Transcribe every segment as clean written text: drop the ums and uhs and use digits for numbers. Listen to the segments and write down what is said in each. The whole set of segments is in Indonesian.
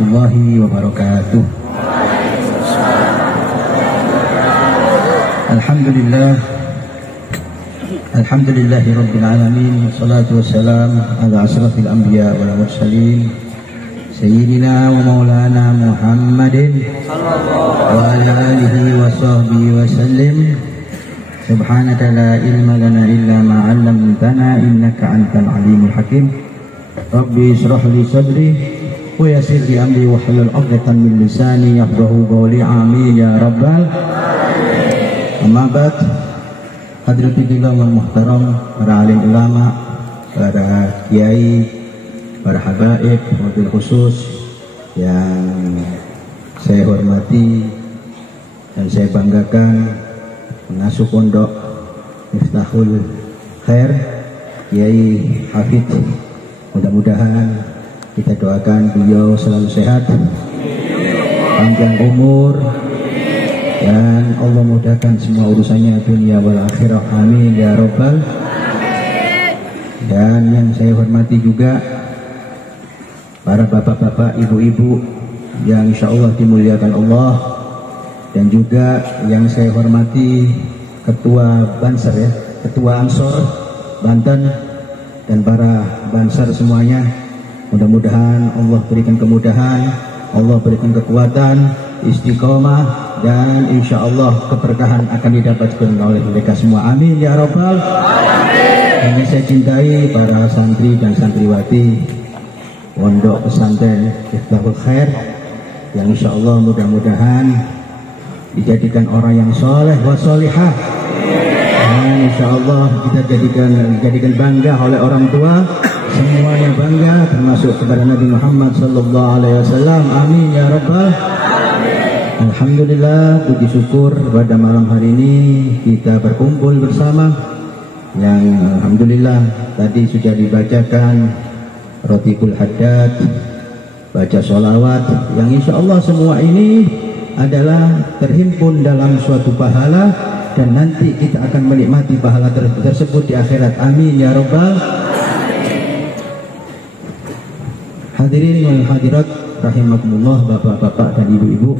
warahmatullahi wabarakatuh. Alhamdulillahi rabbil alamin, wassalatu wassalam ala asrafil anbiya wal mursalin sayyidina wa maulana Muhammadin wa ala alihi wa sahbihi wa sallim. Subhanaka la ilma lana illa ma 'allamtana innaka antal alimul hakim. Rabbi israh li sadri wa yassir li amri wa hlul 'uqdatam min lisani yafqahu qawli. Amin ya rabbal alamin. Amma ba'd. Hadirin wal muhtaram, para alim ulama, para kiai, para habaib, wabil khusus yang saya hormati dan saya banggakan, pengasuh pondok Miftahul Khair, Kiai Hafidz. Mudah-mudahan kita doakan beliau selalu sehat, panjang umur, dan Allah mudahkan semua urusannya dunia wal akhirah. Amin ya robbal. Dan yang saya hormati juga para bapak-bapak, ibu-ibu yang insya Allah dimuliakan Allah, dan juga yang saya hormati ketua Banser ya, ketua Ansor Banten, dan para Banser semuanya. Mudah-mudahan Allah berikan kemudahan, Allah berikan kekuatan, istiqomah, dan insya Allah keberkahan akan didapatkan oleh mereka semua. Amin ya robbal alamin. Yang saya cintai para santri dan santriwati pondok pesantren Miftahul Khair, yang insya Allah mudah-mudahan dijadikan orang yang soleh wa solihah, dan insya Allah kita jadikan bangga oleh orang tua, semuanya bangga, termasuk kepada Nabi Muhammad sallallahu alaihi wasallam. Amin ya rabbal alamin. Alhamdulillah, puji syukur pada malam hari ini kita berkumpul bersama, yang alhamdulillah tadi sudah dibacakan Rotibul Haddad, baca sholawat, yang insya Allah semua ini adalah terhimpun dalam suatu pahala, dan nanti kita akan menikmati pahala tersebut di akhirat. Amin ya rabbal alamin. Hadirin wal hadirat rahimakumullah, bapak-bapak dan ibu-ibu,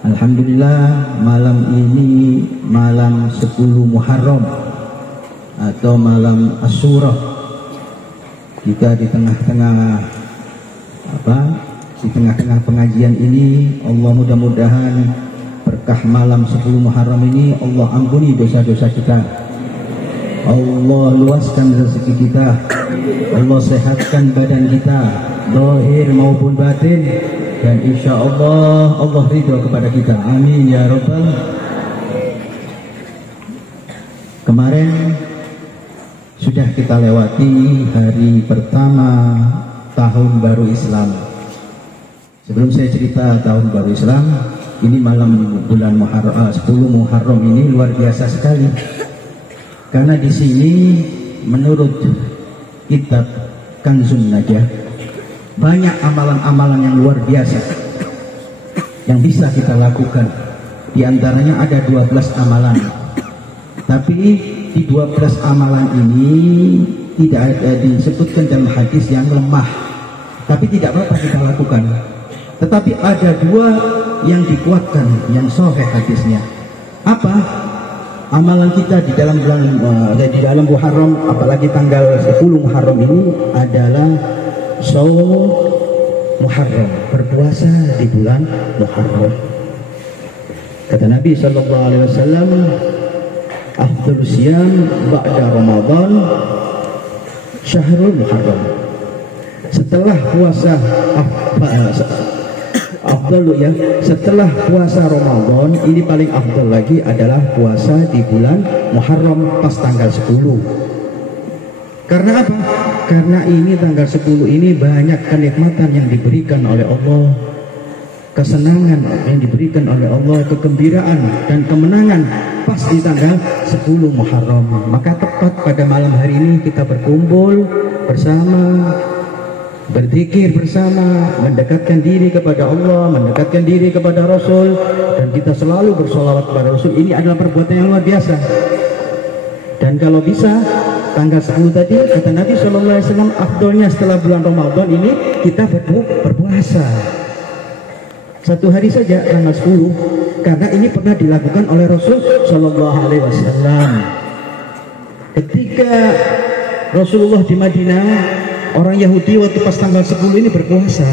alhamdulillah malam ini malam 10 Muharram atau malam Asyura. Kita di tengah-tengah pengajian ini, Allah mudah-mudahan berkah malam 10 Muharram ini Allah ampuni dosa-dosa kita, Allah luaskan rezeki kita, Allah sehatkan badan kita zahir maupun batin, dan insya Allah Allah ridho kepada kita. Amin ya rabbal alamin. Kemarin sudah kita lewati hari pertama tahun baru Islam. Sebelum saya cerita tahun baru Islam, ini malam bulan Muharram, 10 Muharram ini luar biasa sekali. Karena di sini menurut kitab Kanzun Najah banyak amalan-amalan yang luar biasa yang bisa kita lakukan. Di antaranya ada 12 amalan. Tapi di 12 amalan ini tidak ada disebutkan dalam hadis yang lemah, tapi tidak apa-apa kita lakukan. Tetapi ada 2 yang dikuatkan, yang sahih hadisnya. Apa? Amalan kita di dalam Muharram, apalagi tanggal 10 Muharram ini adalah shaum Muharram, berpuasa di bulan Muharram. Kata Nabi sallallahu alaihi wasallam, afdhalus siyam ba'da Ramadan syahrul Muharram. Setelah puasa setelah puasa Ramadan ini paling afdal lagi adalah puasa di bulan Muharram pas tanggal 10. Karena apa? Karena ini tanggal 10 ini banyak kenikmatan yang diberikan oleh Allah, kesenangan yang diberikan oleh Allah, kegembiraan dan kemenangan pas di tanggal 10 Muharram. Maka tepat pada malam hari ini kita berkumpul bersama, berzikir bersama, mendekatkan diri kepada Allah, mendekatkan diri kepada Rasul, dan kita selalu bersolawat kepada Rasul. Ini adalah perbuatan yang luar biasa. Dan kalau bisa tanggal 10 tadi kata Nabi SAW, afdolnya setelah bulan Ramadan ini kita berpuasa. Satu hari saja tanggal 10, karena ini pernah dilakukan oleh Rasul Shallallahu Alaihi Wasallam. Ketika Rasulullah di Madinah, orang Yahudi waktu pas tanggal 10 ini berpuasa.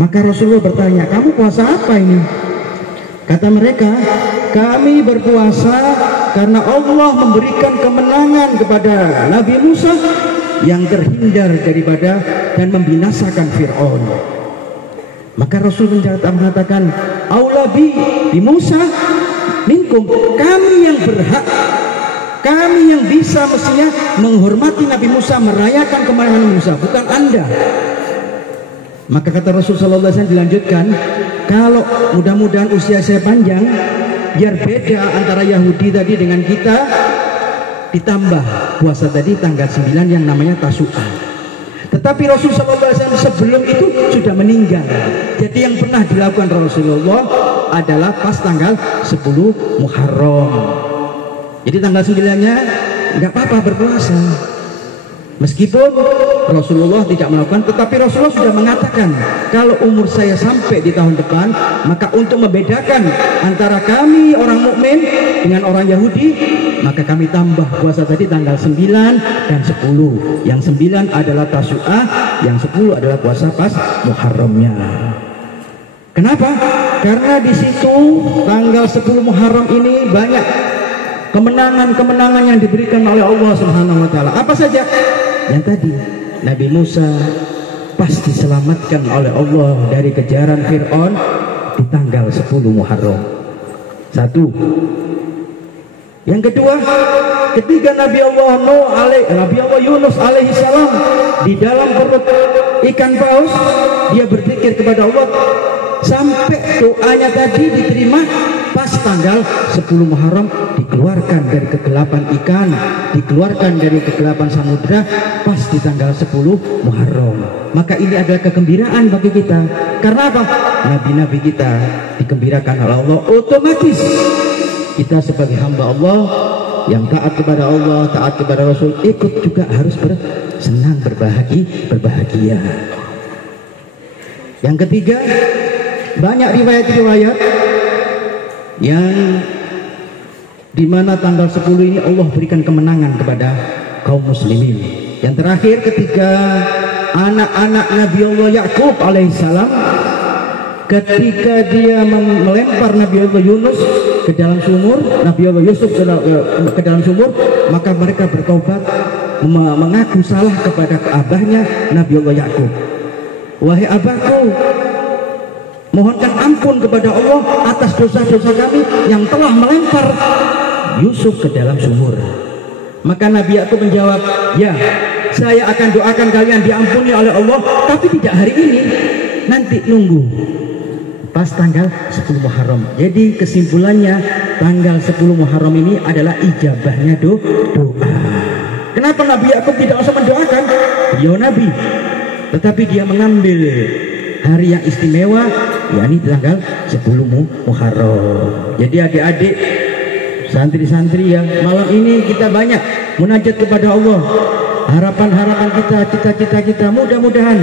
Maka Rasulullah bertanya, kamu puasa apa ini? Kata mereka, kami berpuasa karena Allah memberikan kemenangan kepada Nabi Musa yang terhindar daripada dan membinasakan Fir'aun. Maka Rasul mengatakan, aulabi di Musa minkum, kami yang berhak, kami yang bisa mestinya menghormati Nabi Musa, merayakan kemenangan Musa, bukan Anda. Maka kata Rasul sallallahu alaihi wasallam dilanjutkan, kalau mudah-mudahan usia saya panjang, biar beda antara Yahudi tadi dengan kita, ditambah puasa tadi tanggal 9 yang namanya Tasu'a. Tetapi Rasul sallallahu alaihi wasallam sebelum itu sudah meninggal. Jadi yang pernah dilakukan Rasulullah adalah pas tanggal 10 Muharram. Jadi tanggal 9-nya nggak apa-apa berpuasa. Meskipun Rasulullah tidak melakukan, tetapi Rasulullah sudah mengatakan, kalau umur saya sampai di tahun depan, maka untuk membedakan antara kami orang mukmin dengan orang Yahudi, maka kami tambah puasa tadi tanggal 9 dan 10. Yang 9 adalah Tasu'ah, yang 10 adalah puasa pas Muharramnya. Kenapa? Karena di situ tanggal 10 Muharram ini banyak kemenangan-kemenangan yang diberikan oleh Allah Subhanahu wa taala. Apa saja? Yang tadi, Nabi Musa pasti diselamatkan oleh Allah dari kejaran Fir'aun di tanggal 10 Muharram. Satu. Yang kedua, ketika Nabi Allah Yunus alaihi salam di dalam perut ikan paus, dia berzikir kepada Allah sampai doanya tadi diterima pas tanggal 10 Muharram, dikeluarkan dari kegelapan ikan, dikeluarkan dari kegelapan samudra pas di tanggal 10 Muharram. Maka ini adalah kegembiraan bagi kita. Karena apa? Nabi-nabi kita digembirakan oleh Allah, otomatis kita sebagai hamba Allah yang taat kepada Allah, taat kepada Rasul, ikut juga harus bersenang, berbahagia. Yang ketiga, banyak riwayat-riwayat yang dimana tanggal 10 ini Allah berikan kemenangan kepada kaum muslimin. Yang terakhir, ketika anak-anak Nabi Allah Yakub alaihissalam, ketika dia melempar Nabi Allah Yunus ke dalam sumur, Nabi Allah Yusuf ke dalam sumur, maka mereka bertaubat, mengaku salah kepada abahnya Nabi Allah Yakub. Wahai abahku, mohonkan ampun kepada Allah atas dosa-dosa kami yang telah melempar Yusuf ke dalam sumur. Maka Nabi Yakub menjawab, ya, saya akan doakan kalian diampuni oleh Allah, tapi tidak hari ini, nanti nunggu pas tanggal 10 Muharram. Jadi kesimpulannya, tanggal 10 Muharram ini adalah ijabahnya doa. Kenapa Nabi Yakub tidak usah mendoakan? Beliau Nabi, tetapi dia mengambil hari yang istimewa, yakni tanggal 10 Muharram. Jadi adik-adik, santri-santri ya, malam ini kita banyak munajat kepada Allah. Harapan-harapan kita, cita-cita kita, mudah-mudahan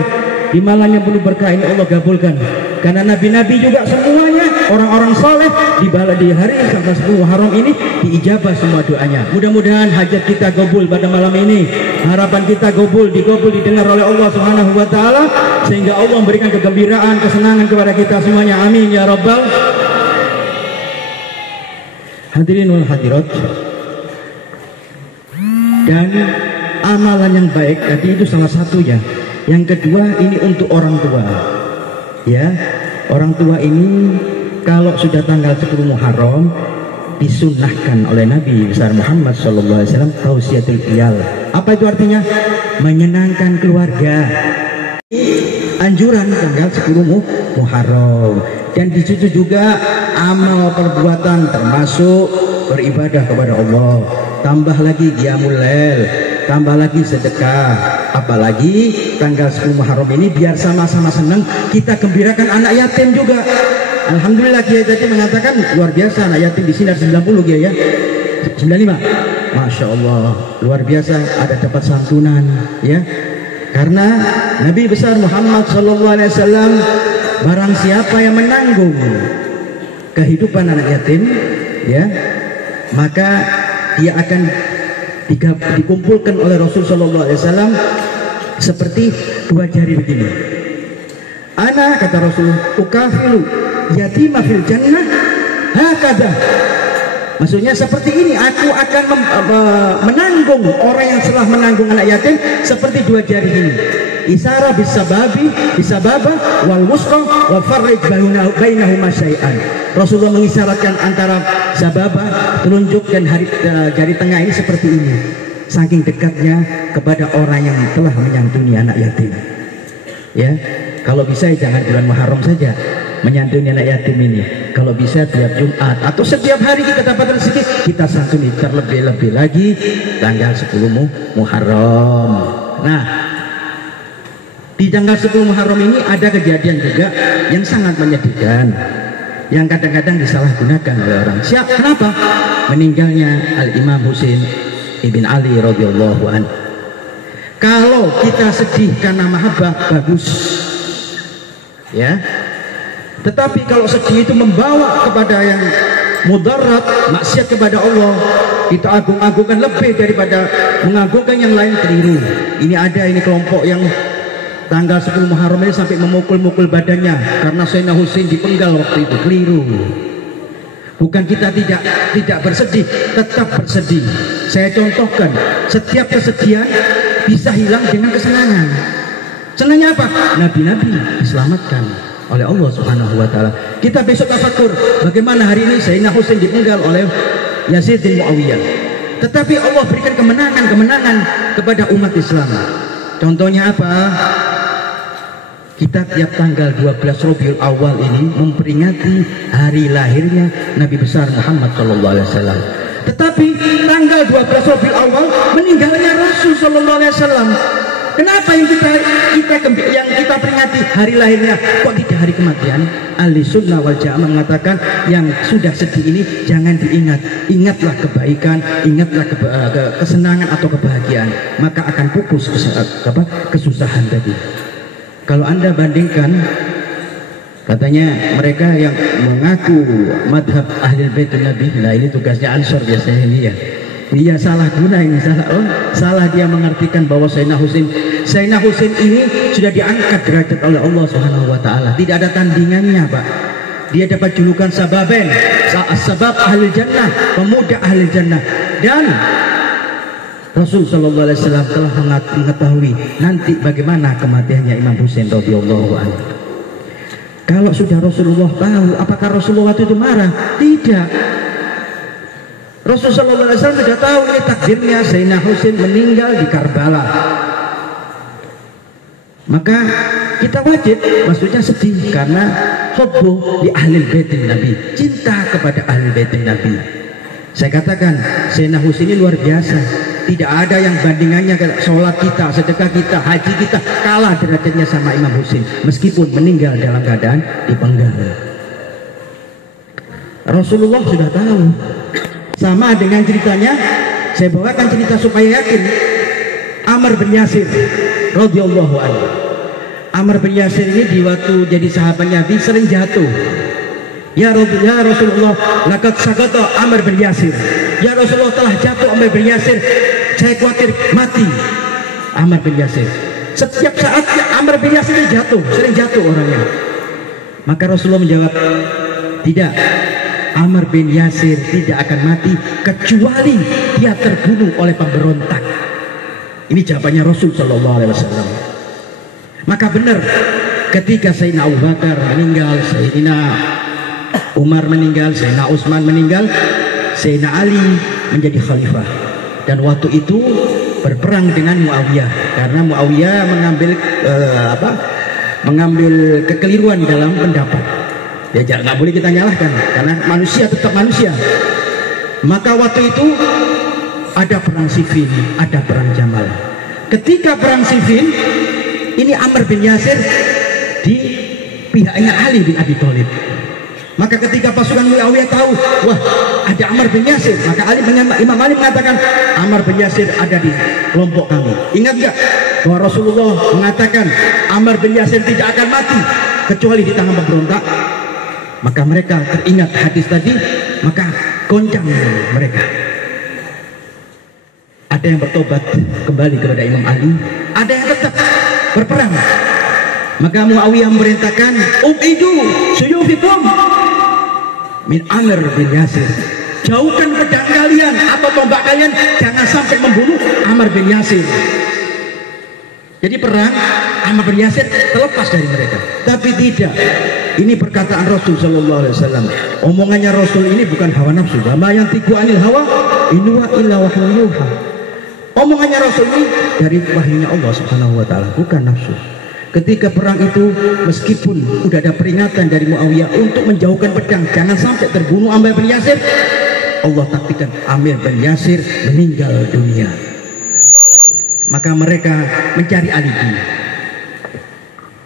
di malam yang penuh berkah ini Allah kabulkan. Karena nabi-nabi juga semuanya orang-orang soleh di hari tanggal 10 Muharram ini diijabah semua doanya. Mudah-mudahan hajat kita kabul pada malam ini, harapan kita kabul, didengar oleh Allah Subhanahu wa taala, sehingga Allah memberikan kegembiraan, kesenangan kepada kita semuanya. Amin ya rabbal. Hadirin wal hadirat, dan amalan yang baik tadi itu salah satunya. Yang kedua, ini untuk orang tua. Ya, orang tua ini kalau sudah tanggal 10 Muharram disunnahkan oleh Nabi besar Muhammad SAW tausiatul iyal. Apa itu artinya? Menyenangkan keluarga. Anjuran tanggal 10 Muharram. Dan di situ juga amal perbuatan termasuk beribadah kepada Allah. Tambah lagi qiyamul lail, tambah lagi sedekah. Apalagi tanggal 10 Muharram ini biar sama-sama senang, kita gembirakan anak yatim juga. Alhamdulillah Kiai tadi mengatakan luar biasa anak yatim di sini ada 90 Kiai ya. 95. Masya Allah, luar biasa, ada dapat santunan ya. Karena Nabi besar Muhammad SAW barang siapa yang menanggung kehidupan anak yatim, ya, maka dia akan dikumpulkan oleh Rasul Shallallahu Alaihi Wasallam seperti dua jari begini. Ana, kata Rasul, ukafilu yatima fil jannah hakada. Maksudnya seperti ini, aku akan menanggung orang yang telah menanggung anak yatim seperti dua jari ini. Isara bisababa wal wusqa wa farrij bainahuma syai'an. Rasulullah mengisyaratkan antara sababa, telunjuk, dan jari tengah ini seperti ini. Saking dekatnya kepada orang yang telah menyantuni anak yatim. Ya, kalau bisa jangan bulan Muharram saja menyantuni anak yatim ini. Kalau bisa tiap Jumat atau setiap hari kita dapat rezeki, kita santuni. Terlebih-lebih lagi tanggal 10 Muharram. Nah, di tanggal 10 Muharram ini ada kejadian juga yang sangat menyedihkan, yang kadang-kadang disalahgunakan oleh orang. Kenapa? Meninggalnya Al-Imam Husain ibn Ali radhiyallahu anhu. Kalau kita sedih karena mahabbah, bagus, ya. Tetapi kalau sedih itu membawa kepada yang mudarat, maksiat kepada Allah, kita agung-agungkan lebih daripada mengagungkan yang lain, keliru. Ini kelompok yang tanggal 10 Muharram ini sampai memukul-mukul badannya karena Sayyidina Husain dipenggal waktu itu, keliru. Bukan kita tidak bersedih, tetap bersedih. Saya contohkan, setiap kesedihan bisa hilang dengan kesenangan. Senangnya apa? Nabi-nabi diselamatkan oleh Allah Subhanahu wa taala. Kita besok tafakur bagaimana hari ini Sayyidina Husain dipenggal oleh Yazid bin Muawiyah. Tetapi Allah berikan kemenangan kepada umat Islam. Contohnya apa? Kita tiap tanggal 12 Rabiul Awal ini memperingati hari lahirnya Nabi besar Muhammad sallallahu alaihi wasallam. Tetapi tanggal 12 Rabiul Awal meninggalnya Rasul sallallahu alaihi wasallam. Kenapa yang kita peringati hari lahirnya, kok tidak hari kematian? Ahli sunnah wal jamaah mengatakan yang sudah sedih ini jangan diingat. Ingatlah kebaikan, ingatlah kesenangan atau kebahagiaan, maka akan pupus kesusahan tadi. Kalau Anda bandingkan, katanya mereka yang mengaku madhab Ahlul Bait Nabi, nah ini tugasnya Ansor biasanya ini ya. Dia salah guna ini, salah dia mengartikan bahwa Sayyidina Husain ini sudah diangkat derajat oleh Allah Subhanahu wa taala. Tidak ada tandingannya, Pak. Dia dapat julukan sababen, sabab ahli jannah, pemuda ahli jannah. Dan Rasul sallallahu alaihi wasallam telah mengetahui nanti bagaimana kematiannya Imam Husain radhiyallahu anhu. Kalau sudah Rasulullah tahu, apakah Rasulullah itu marah? Tidak. Rasulullah sallallahu alaihi wasallam sudah tahu ini takdirnya Sayyidina Husain meninggal di Karbala. Maka kita wajib, maksudnya sedih karena hubbu li ahli baitin Nabi, cinta kepada ahli baitin Nabi. Saya katakan Sayyidina Husain ini luar biasa. Tidak ada yang bandingannya. Sholat kita, sedekah kita, haji kita kalah derajatnya sama Imam Husain, meskipun meninggal dalam keadaan dipenggal. Rasulullah sudah tahu. Sama dengan ceritanya, saya bawakan cerita supaya yakin. Amr bin Yasir radhiyallahu anhu. Amr bin Yasir ini di waktu jadi sahabat Nabi sering jatuh. Ya Rasulullah, laqad sakata Amr bin Yasir. Ya Rasulullah, telah jatuh Amr bin Yasir. Saya khawatir mati Amr bin Yasir. Setiap saat Amr bin Yasir jatuh, sering jatuh orangnya. Maka Rasulullah menjawab, tidak. Amr bin Yasir tidak akan mati kecuali dia terbunuh oleh pemberontak. Ini jawabannya Rasul sallallahu alaihi wasallam. Maka benar ketika Sayyidina Abu Bakar meninggal, Sayyidina Umar meninggal, Sayyidina Utsman meninggal, Sayyidina Ali menjadi khalifah. Dan waktu itu berperang dengan Muawiyah karena Muawiyah mengambil kekeliruan dalam pendapat. Ya nggak boleh kita nyalahkan karena manusia tetap manusia. Maka waktu itu ada perang Siffin, ada perang Jamal. Ketika perang Siffin, ini Amr bin Yasir di pihaknya Ali bin Abi Thalib. Maka ketika pasukan Muawiyah tahu, wah ada Amr bin Yasir, maka Imam Ali mengatakan Amr bin Yasir ada di kelompok kami. Ingat nggak bahwa Rasulullah mengatakan Amr bin Yasir tidak akan mati kecuali di tangan pemberontak. Maka mereka teringat hadis tadi, maka goncang mereka. Ada yang bertobat kembali kepada Imam Ali, ada yang tetap berperang. Maka Muawiyah memerintahkan, "Ubidu suyufikum min Amr bin Yasir." Jauhkan pedang kalian atau tombak kalian, jangan sampai membunuh Ammar bin Yasir. Jadi perang Ammar bin Yasir terlepas dari mereka. Tapi tidak. Ini perkataan Rasul sallallahu alaihi wasallam. Omongannya Rasul ini bukan hawa nafsu. Ma yantiqu anil hawa in huwa illa wahyun yuha. Omongannya Rasul ini dari wahyunya Allah Subhanahu wa taala, bukan nafsu. Ketika perang itu, meskipun sudah ada peringatan dari Muawiyah untuk menjauhkan pedang, jangan sampai terbunuh Ammar bin Yasir, Allah takdirkan Ammar bin Yasir meninggal dunia. Maka mereka mencari alibi.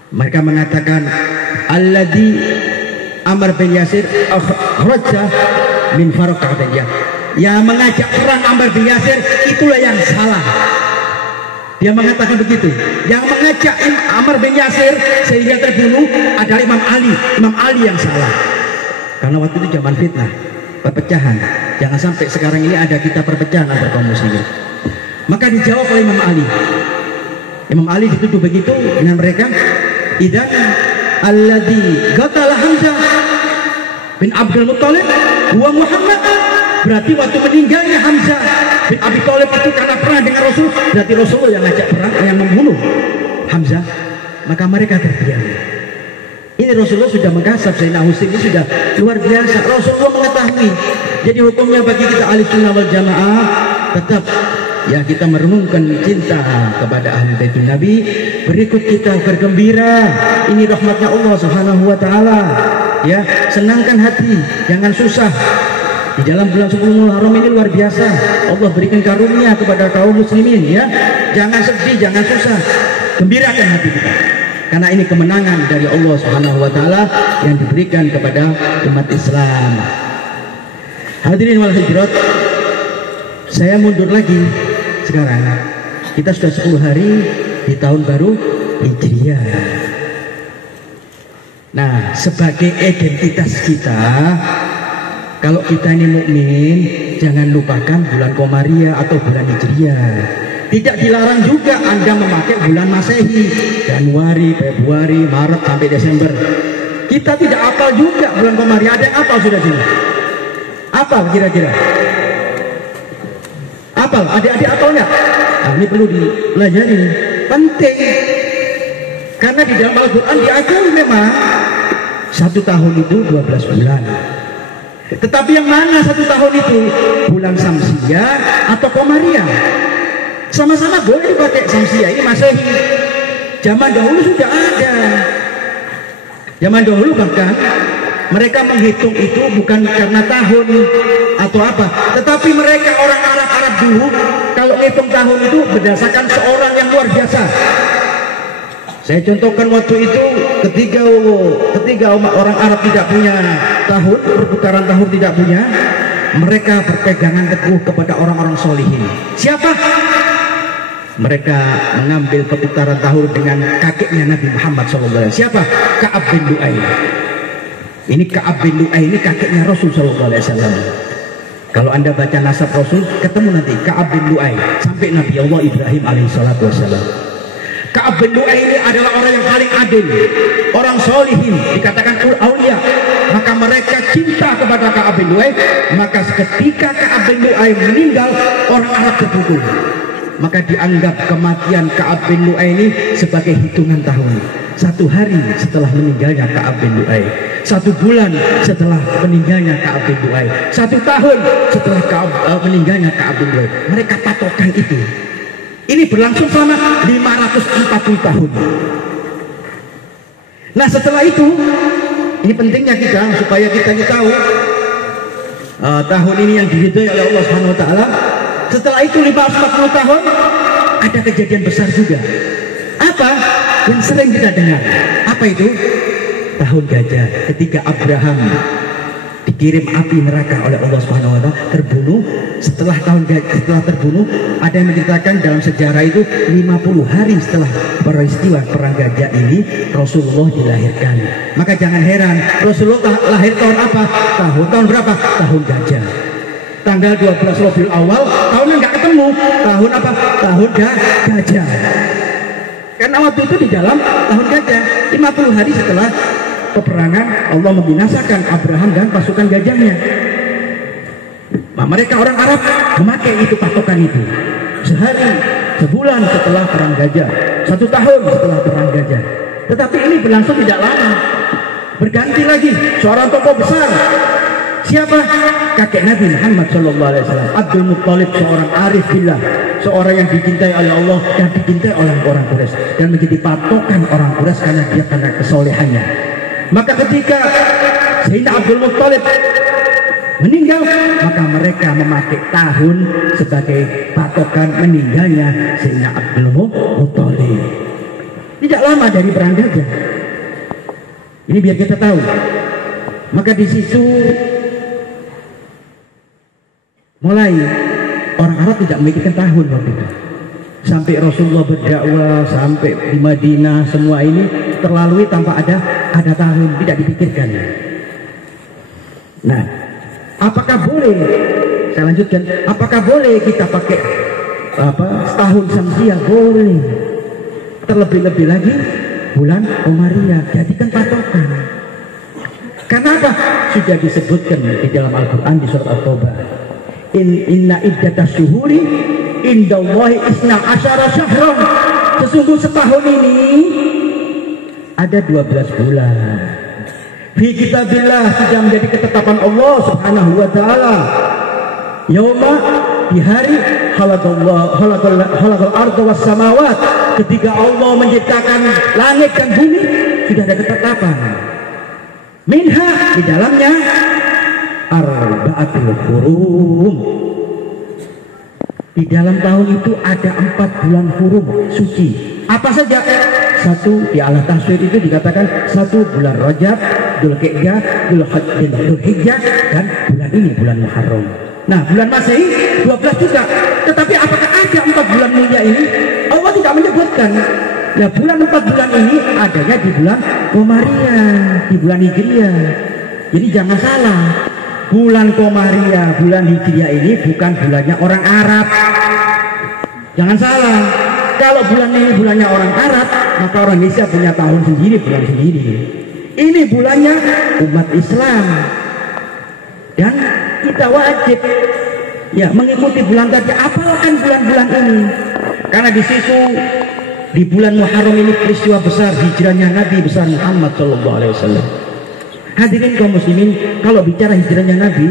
Mereka mengatakan, alladzi Ammar bin Yasir akhraja min farqadiyah. Yang mengajak perang Ammar bin Yasir itulah yang salah. Dia mengatakan begitu. Yang mengajak Ammar bin Yasir sehingga terbunuh adalah Imam Ali. Imam Ali yang salah. Karena waktu itu zaman fitnah, perpecahan. Jangan sampai sekarang ini ada kita perpecahan antar kaum muslimin. Maka dijawab oleh Imam Ali. Imam Ali dituduh begitu dengan mereka. Idzan alladzi qatala Hamzah bin Abdul Muthalib huwa Muhammad. Berarti waktu meninggalnya Hamzah bin Abi Thalib itu karena perang dengan Rasul, berarti Rasul yang ngajak perang, yang membunuh Hamzah. Maka mereka terdiam. Ini Rasulullah sudah mengkasab Sayyidina Husain, ini sudah luar biasa. Rasulullah mengetahui. Jadi hukumnya bagi kita ahli sunnah wal jamaah, tetap ya kita merenungkan cinta kepada ahli baitun Nabi. Berikut kita bergembira. Ini rahmatnya Allah Subhanahu wa taala. Ya, senangkan hati, jangan susah. Di dalam bulan 10 Muharram ini luar biasa. Allah berikan karunia kepada kaum muslimin, ya. Jangan sedih, jangan susah. Gembirakan hati kita. Karena ini kemenangan dari Allah Subhanahu wa taala yang diberikan kepada umat Islam. Hadirin wal hadirat, saya mundur lagi sekarang. Kita sudah 10 hari di tahun baru Hijriah. Nah, sebagai identitas kita, kalau kita ini mukmin, jangan lupakan bulan Komariah atau bulan Hijriah. Tidak dilarang juga Anda memakai bulan Masehi, Januari, Februari, Maret sampai Desember. Kita tidak apal juga bulan Komariah. Ada yang apal sudah sini? Apal kira-kira? Apal? Adik-adik apal nggak? Nah, ini perlu dipelajari. Penting. Karena di dalam Al-Quran diakui memang 1 tahun itu 12 bulan. Tetapi yang mana 1 tahun itu? Bulan Samsiah atau Komariah? Sama-sama boleh dipakai Samsiah, ini Masehi. Zaman dahulu sudah ada. Zaman dahulu bahkan mereka menghitung itu bukan karena tahun atau apa, tetapi mereka orang Arab dulu kalau menghitung tahun itu berdasarkan seorang yang luar biasa. Saya contohkan waktu itu ketika orang Arab tidak punya tahun, perputaran tahun tidak punya, mereka berpegangan teguh kepada orang-orang solihin. Siapa? Mereka mengambil perputaran tahun dengan kakeknya Nabi Muhammad SAW. Siapa? Ka'ab bin Lu'ay. Ini Ka'ab bin Lu'ay ini kakeknya Rasul SAW. Kalau Anda baca nasab Rasul, ketemu nanti Ka'ab bin Lu'ay sampai Nabi Allah Ibrahim alaihissalam. Ka'ab bin Lu'ay ini adalah orang yang paling adil, orang solihin, dikatakan aulia. Maka mereka cinta kepada Ka'ab bin Lu'ay. Maka ketika Ka'ab bin Lu'ay meninggal, orang Arab terpukul. Maka dianggap kematian Ka'ab bin Lu'ay ini sebagai hitungan tahun. 1 hari setelah meninggalnya Ka'ab bin Lu'ay, 1 bulan setelah meninggalnya Ka'ab bin Lu'ay, 1 tahun setelah meninggalnya Ka'ab bin Lu'ay. Mereka patokan itu. Ini berlangsung selama 540 tahun. Nah, setelah itu, ini pentingnya kita supaya kita tahu tahun ini yang diridhoi oleh Allah Subhanahu wa taala. Setelah itu 540 tahun ada kejadian besar juga. Apa? Yang sering kita dengar. Apa itu? Tahun gajah, ketika Abraham dikirim api neraka oleh Allah Subhanahu wa taala, terbunuh. Setelah terbunuh, ada yang menceritakan dalam sejarah itu 50 hari setelah peristiwa perang gajah ini Rasulullah dilahirkan. Maka jangan heran, Rasulullah lahir tahun apa? Tahun berapa? Tahun gajah. Tanggal 12 Rabiul Awal, tahunnya nggak ketemu. Tahun apa? Tahun gajah. Karena waktu itu di dalam tahun gajah, 50 hari setelah peperangan Allah membinasakan Abraham dan pasukan gajahnya. Nah, mereka orang Arab memakai itu patokan itu. Sehari, sebulan setelah perang gajah, 1 tahun setelah perang gajah. Tetapi ini berlangsung tidak lama. Berganti lagi seorang tokoh besar. Siapa? Kakek Nabi Muhammad SAW, Abdul Muttalib, seorang arif billah, seorang yang dicintai oleh Allah dan dicintai oleh orang Quraisy dan menjadi patokan orang Quraisy karena kesolehannya. Maka ketika Sayyidina Abdul Muttalib meninggal, maka mereka memakai tahun sebagai patokan meninggalnya Sayyidina Abdul Muttalib. Tidak lama dari perang gajah. Ini biar kita tahu. Maka di situ mulai orang Arab tidak memikirkan tahun waktu itu. Sampai Rasulullah berdakwah, sampai di Madinah, semua ini terlalui tanpa ada tahun, tidak dipikirkan. Nah, apakah boleh? Saya lanjutkan. Apakah boleh kita pakai setahun Syamsiah? Boleh. Terlebih-lebih lagi bulan Qamariyah, jadikan patokan. Karena apa? Sudah disebutkan di dalam Al-Quran di surat At-Taubah. Inna iddatas syuhuri indallahi isna asyara syahran. Sesungguh setahun ini ada 12 bulan. Fi kitabillah, sudah menjadi ketetapan Allah Subhanahu wa taala. Yauma, di hari khalaqal arda was samawat, ketika Allah menciptakan langit dan bumi, sudah ada ketetapan. Minha, di dalamnya arba'atul hurum. Di dalam tahun itu ada 4 bulan hurum suci. Apa saja? 1 di alat taswir itu dikatakan 1 bulan Rajab, Dzulqa'dah, Dzulhijjah, dan bulan ini bulan Muharram. Nah, bulan Masehi 12 juga. Tetapi apakah ada 4 bulan mulia ini? Allah tidak menyebutkan. Ya, bulan 4 bulan ini adanya di bulan Qamariyah, di bulan Hijriyah. Jadi jangan salah. Bulan Qamariyah, bulan Hijriyah ini bukan bulannya orang Arab. Jangan salah. Kalau bulan ini bulannya orang Arab, maka orang Indonesia punya tahun sendiri, bulan sendiri. Ini bulannya umat Islam. Dan kita wajib mengikuti bulan tadi, apalkan bulan-bulan ini. Karena di situ di bulan Muharram ini peristiwa besar hijrahnya Nabi besar Muhammad SAW. Hadirin kaum muslimin, kalau bicara hijrahnya Nabi,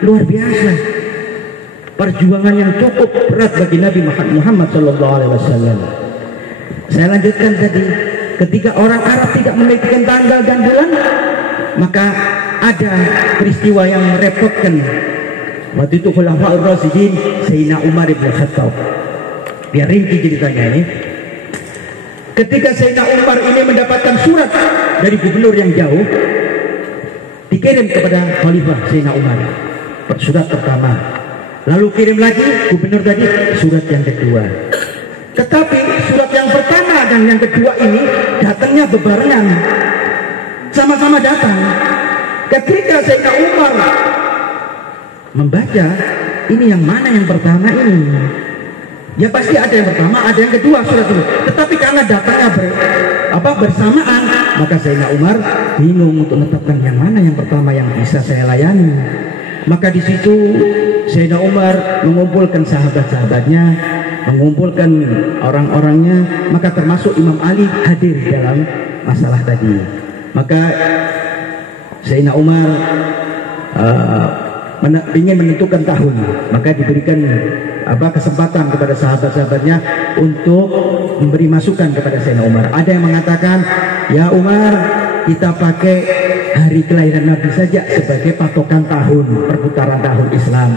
luar biasa. Perjuangan yang cukup berat bagi Nabi Muhammad SAW. Saya lanjutkan tadi, ketika orang Arab tidak memikirkan tanggal dan bulan, maka ada peristiwa yang merepotkan. Waktu itu Khulafaur Rasyidin, Sayyidina Umar bin Khattab. Biar rinci ceritanya ini. Ketika Sayyidina Umar ini mendapatkan surat dari gubernur yang jauh, dikirim kepada Khalifah Sayyidina Umar. Surat pertama. Lalu kirim lagi gubernur tadi surat yang kedua. Tetapi surat yang pertama dan yang kedua ini datangnya bebarengan. Sama-sama datang. Ketika Sayyidina Umar membaca, ini yang mana yang pertama ini? Ya pasti ada yang pertama, ada yang kedua surat itu. Tetapi karena datangnya bersamaan, maka Sayyidina Umar bingung untuk menetapkan yang mana yang pertama yang bisa saya layani. Maka di situ Sayyidina Umar mengumpulkan sahabat-sahabatnya, mengumpulkan orang-orangnya, maka termasuk Imam Ali hadir dalam masalah tadi. Maka Sayyidina Umar ingin menentukan tahun, maka diberikan kesempatan kepada sahabat-sahabatnya untuk memberi masukan kepada Sayyidina Umar. Ada yang mengatakan, ya Umar, kita pakai hari kelahiran Nabi saja sebagai patokan tahun, perputaran tahun Islam.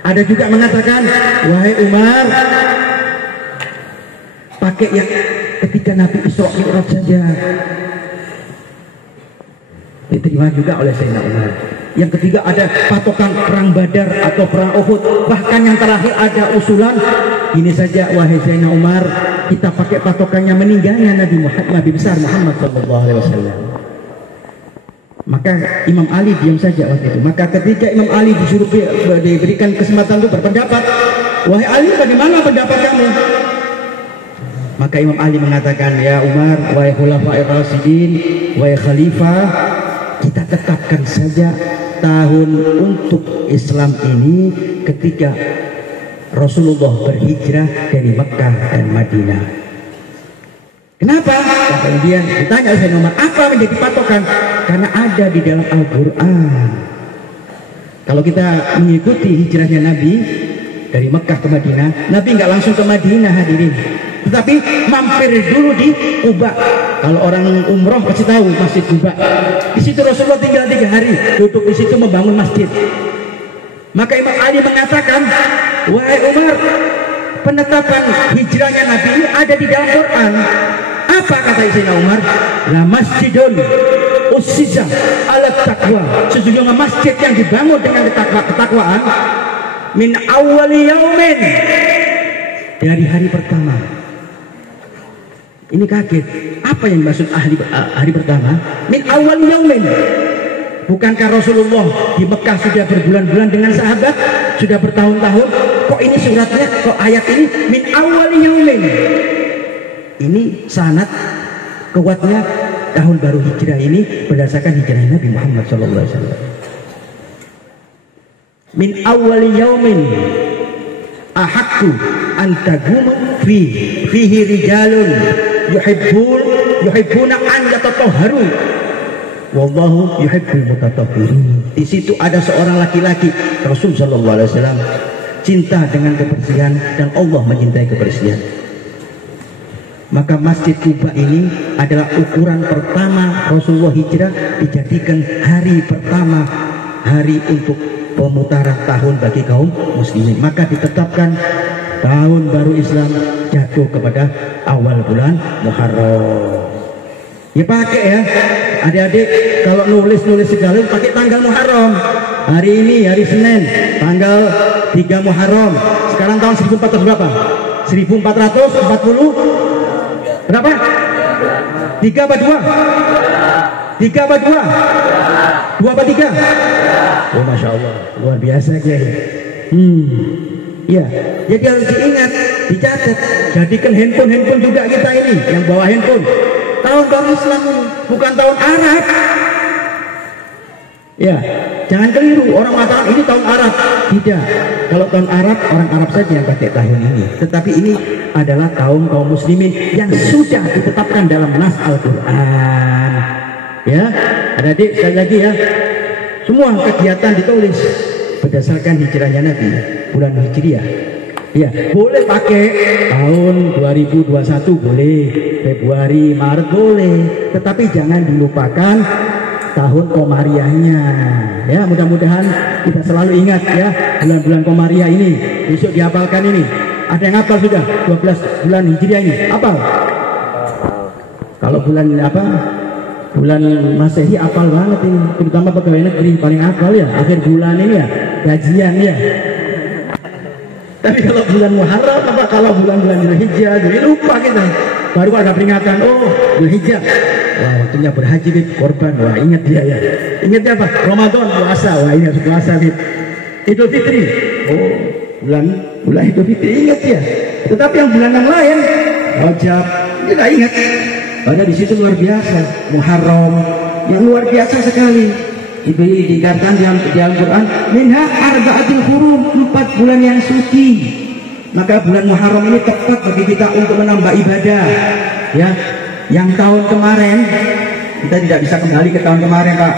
Ada juga mengatakan, wahai Umar, pakai yang ketika Nabi Isra Mi'raj saja. diterima juga oleh Sayyidina Umar. Yang ketiga ada patokan perang Badar atau perang Uhud. Bahkan yang terakhir ada usulan, ini saja wahai Sayyidina Umar, kita pakai patokannya meninggalnya Nabi besar Muhammad SAW. Maka Imam Ali diam saja waktu itu. Maka ketika Imam Ali diberikan kesempatan untuk berpendapat, wahai Ali, bagaimana pendapat kamu? Maka Imam Ali mengatakan, ya Umar, wahai Khulafair Rasyidin, wahai Khalifah, kita tetapkan saja tahun untuk Islam ini ketika Rasulullah berhijrah dari Mekah dan Madinah. Kenapa? Kemudian ditanya oleh Umar, apa menjadi patokan? Karena ada di dalam Al-Quran. Kalau kita mengikuti hijrahnya Nabi dari Mekah ke Madinah, Nabi nggak langsung ke Madinah hadirin, tetapi mampir dulu di Quba. Kalau orang umroh pasti tahu Masjid Quba. Di situ Rasulullah tinggal 3 hari, duduk di situ membangun masjid. Maka Imam Ali mengatakan, wahai Umar, penetapan hijrahnya Nabi ini ada di dalam Quran. Apa kata Sayyidina Umar? La masjidun ussisa ala taqwa. Sesungguhnya masjid yang dibangun dengan ketakwaan min awwali yaumin, dari hari pertama. Ini kaget. Apa yang dimaksud hari pertama? Min awwali yaumin. Bukankah Rasulullah di Mekah sudah berbulan-bulan dengan sahabat, sudah bertahun-tahun? Kok ini suratnya, kok ayat ini min awwali yaumin? Ini sanad kuatnya tahun baru hijrah ini berdasarkan hijrah Nabi Muhammad SAW. Min awwali yaumin ahakku antagumu fihi rijalun yuhibbuna an yatatahharu wallahu yuhibbul mutatahhirin. Di situ ada seorang laki-laki, Rasul sallallahu alaihi wasallam cinta dengan kebersihan dan Allah mencintai kebersihan. Maka Masjid Quba ini adalah ukuran pertama Rasulullah hijrah, dijadikan hari pertama, hari untuk pemutaran tahun bagi kaum muslimin. Maka ditetapkan tahun baru Islam jatuh kepada awal bulan Muharram. Ya pakai ya, adik-adik kalau nulis segala pakai tanggal Muharram. Hari ini hari Senin tanggal 3 Muharram. Sekarang tahun 1400 berapa? 1440 berapa? 3 apa 2? 3 apa 2? 2 apa 3? Oh Masya Allah, luar biasa Kiai. Ya, jadi harus diingat, dicatat. Jadikan handphone juga kita ini yang bawa handphone. Tahun baru Islam ini, bukan tahun Arab. Ya, jangan keliru. Orang mengatakan ini tahun Arab. Tidak. Kalau tahun Arab, orang Arab saja yang pakai tahun ini. Tetapi ini adalah tahun kaum muslimin yang sudah ditetapkan dalam nas Al-Quran. Ya, adik-adik sekali lagi ya. Semua kegiatan ditulis berdasarkan hijrahnya Nabi, bulan Hijriah. Ya, boleh pakai tahun 2021 boleh, Februari, Maret boleh, tetapi jangan dilupakan tahun Komariahnya. Ya, mudah-mudahan kita selalu ingat ya bulan-bulan Komariah ini. Besok dihafalkan ini. Ada yang hafal sudah 12 bulan Hijriah ini? Hafal? Kalau bulan apa? Bulan Masehi hafal banget ini, terutama pegawai negeri paling hafal ya, akhir bulan ini ya, gajian ya. Tapi kalau bulan Muharram apa kalau bulan-bulan Dzulhijjah jadi lupa kita. Baru ada peringatan, oh Dzulhijjah, wah waktunya berhaji nih, korban, wah ingat dia ya. Ingat apa? Ramadan puasa, wah ini harus puasa nih. Idul Fitri, oh bulan Idul Fitri ingat ya. Tetapi yang bulan yang lain, Rajab, tidak ingat. Karena di situ luar biasa, Muharram yang luar biasa sekali. Dikatakan di Al-Quran, minha arba'atul hurum, 4 bulan yang suci. Maka bulan Muharram ini tepat bagi kita untuk menambah ibadah. Ya, yang tahun kemarin kita tidak bisa kembali ke tahun kemarin, Pak.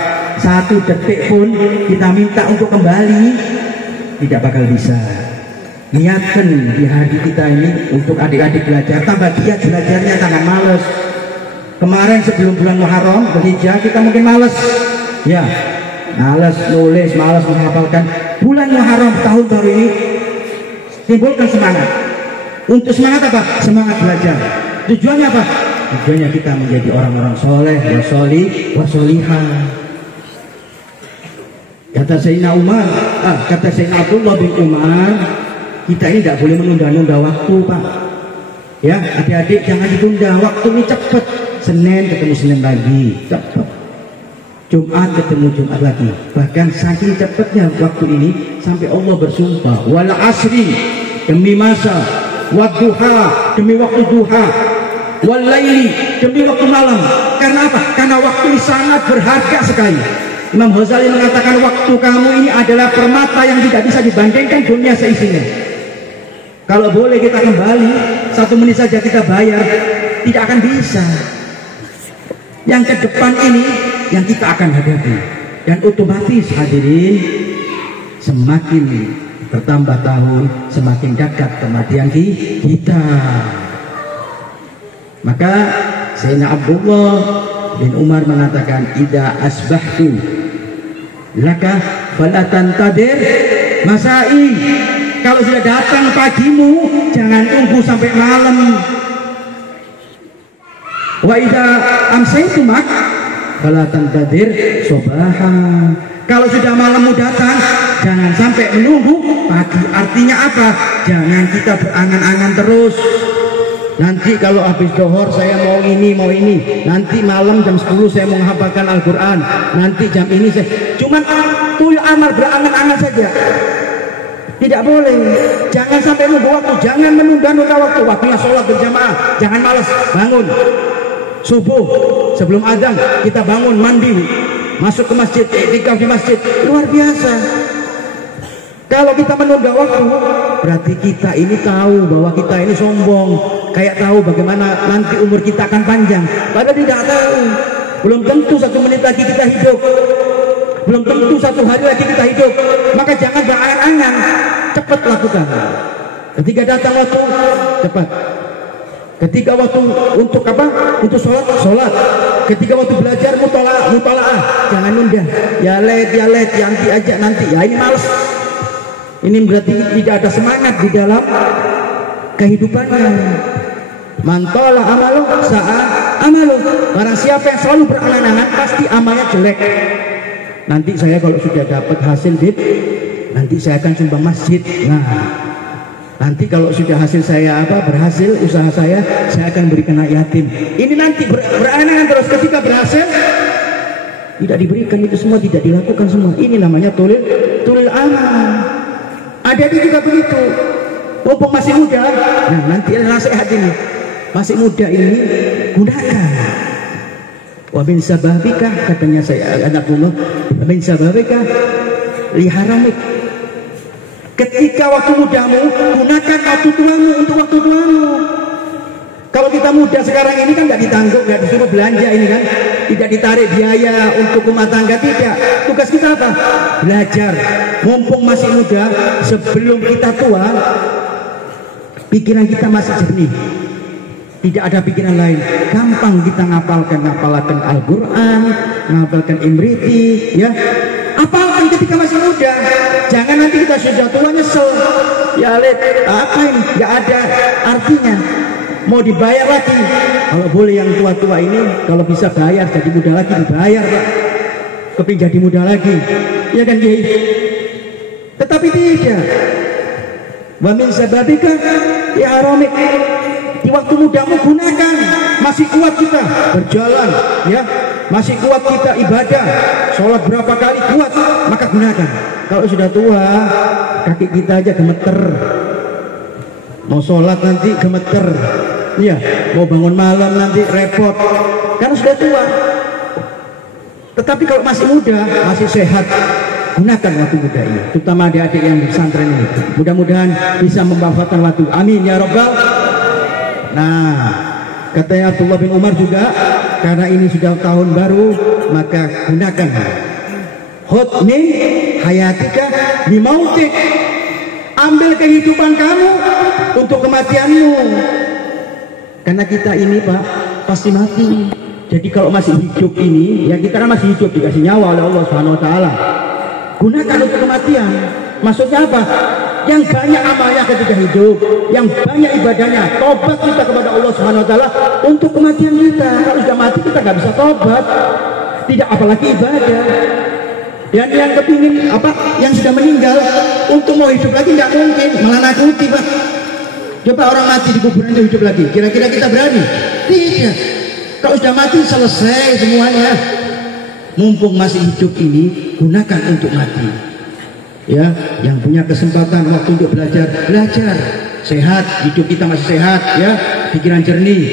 1 detik pun kita minta untuk kembali tidak bakal bisa. Niatkan di hari kita ini untuk adik-adik belajar, tambah giat belajarnya, tangan males. Kemarin sebelum bulan Muharram Dzulhijjah kita mungkin males, ya, males nulis, males menghafalkan. Bulan Muharram tahun baru ini timbulkan semangat. Untuk semangat apa? Semangat belajar. Tujuannya apa? Tujuannya kita menjadi orang-orang soleh, wasolih, wasolihah. Kata Sayyidina Umar, kata Sayyidina Abdullah bin Umar, kita ini tidak boleh menunda-nunda waktu, Pak. Ya, adik-adik jangan ditunda, waktu ini cepat. Senin ketemu Senin lagi, cepat. Jumat ketemu Jumat lagi. Bahkan saking cepatnya waktu ini sampai Allah bersumpah, wal asri, demi masa, wadduha, demi waktu duha, wal laili, demi waktu malam. Karena apa? Karena waktu ini sangat berharga sekali. Imam Ghazali mengatakan waktu kamu ini adalah permata yang tidak bisa dibandingkan dunia seisinya. Kalau boleh kita kembali 1 menit saja kita bayar, tidak akan bisa. Yang ke depan ini yang kita akan hadapi, dan otomatis hadirin semakin bertambah tahun semakin dekat kematian kita. Maka Sayyidina Abdullah bin Umar mengatakan, idza asbahtu laka falatan tadir masai. Kalau sudah datang pagimu jangan tunggu sampai malam. Wa idza amsaitu mak falatan tadir sobaha. Kalau sudah malammu datang jangan sampai menunggu pagi. Artinya apa? Jangan kita berangan-angan terus. Nanti kalau habis dohor saya mau ini, nanti malam jam 10 saya mau menghafalkan Al-Quran, nanti jam ini saya cuman tuyul amal berangan-angan saja. Tidak boleh, jangan sampai nunggu waktu, jangan menunda-nunda waktu. Waktunya sholat berjamaah, jangan malas, bangun subuh sebelum adzan kita bangun, mandi, masuk ke masjid, iktikaf di masjid, luar biasa. Kalau kita menunda waktu, berarti kita ini tahu bahwa kita ini sombong, kayak tahu bagaimana nanti umur kita akan panjang, padahal tidak tahu. Belum tentu 1 menit lagi kita hidup, belum tentu 1 hari lagi kita hidup. Maka jangan berangan-angan, cepat lakukan. Ketika datang waktu, cepat. Ketika waktu untuk apa? Untuk sholat. Ketika waktu belajar mutalaah, jangan nunda. Ya let, nanti aja nanti. Ya ini males. Ini berarti tidak ada semangat di dalam kehidupannya. Mantola amalu saat amalu. Barang siapa yang selalu berangan-angan pasti amalnya jelek. Nanti saya kalau sudah dapat hasil nanti saya akan sumbang masjid. Nah, nanti kalau sudah hasil saya berhasil usaha saya akan berikan anak yatim. Ini nanti berangan-angan terus, ketika berhasil tidak diberikan, itu semua tidak dilakukan semua. Ini namanya tulil amal. Adik-adik juga begitu, mumpung masih muda. Nah, nanti nasihat ini, masih muda ini gunakan. Wa min sababika, katanya saya anak umur, wa min sababika liharamik. Ketika waktu mudamu, gunakan waktu tuamu untuk waktu tuamu. Kalau kita muda sekarang ini kan nggak ditanggung, nggak disuruh belanja ini kan, tidak ditarik biaya untuk rumah tangga, tidak. Tugas kita apa? Belajar. Mumpung masih muda, sebelum kita tua, pikiran kita masih jernih. Tidak ada pikiran lain. Gampang kita ngapalkan Al-Quran, ngapalkan Imriti, ya. Apalagi ketika masih muda. Jangan nanti kita sudah tua nyesel. Ya lihat, apa ini? Nggak ada artinya. Mau dibayar lagi. Kalau boleh yang tua-tua ini, kalau bisa bayar jadi muda lagi, dibayar Pak. Keping jadi muda lagi, ya kan Kiai? Tetapi tidak. Wa min sababika ya haramik. Di waktu mudamu gunakan. Masih kuat kita berjalan, ya. Masih kuat kita ibadah, sholat berapa kali kuat, maka gunakan. Kalau sudah tua, kaki kita aja gemeter. Mau sholat nanti gemeter, iya. Mau bangun malam nanti repot, karena sudah tua. Tetapi kalau masih muda, masih sehat, gunakan waktu muda ini, terutama adik-adik yang di pesantren ini. Mudah-mudahan bisa memanfaatkan waktu. Amin ya Rabbal. Nah, katanya Abdullah bin Umar juga, karena ini sudah tahun baru, maka gunakan khud min hayatika limautik. Ambil kehidupan kamu untuk kematianmu. Karena kita ini Pak pasti mati. Jadi kalau masih hidup ini, ya kita kan masih hidup, dikasih nyawa oleh Allah Subhanahu wa taala. Gunakan untuk kematian. Maksudnya apa? Yang banyak amalnya ketika hidup, yang banyak ibadahnya, tobat kita kepada Allah Subhanahu wa taala untuk kematian kita. Kalau sudah mati kita nggak bisa tobat, tidak apalagi ibadah. Dan yang kepingin yang sudah meninggal untuk mau hidup lagi nggak mungkin, malah nakuti Pak. Coba orang mati di kuburan itu hidup lagi, kira-kira kita berani? Tidak. Kalau sudah mati selesai semuanya. Mumpung masih hidup ini, gunakan untuk mati. Ya, yang punya kesempatan waktu untuk belajar, belajar. Sehat, hidup kita masih sehat, ya, pikiran jernih.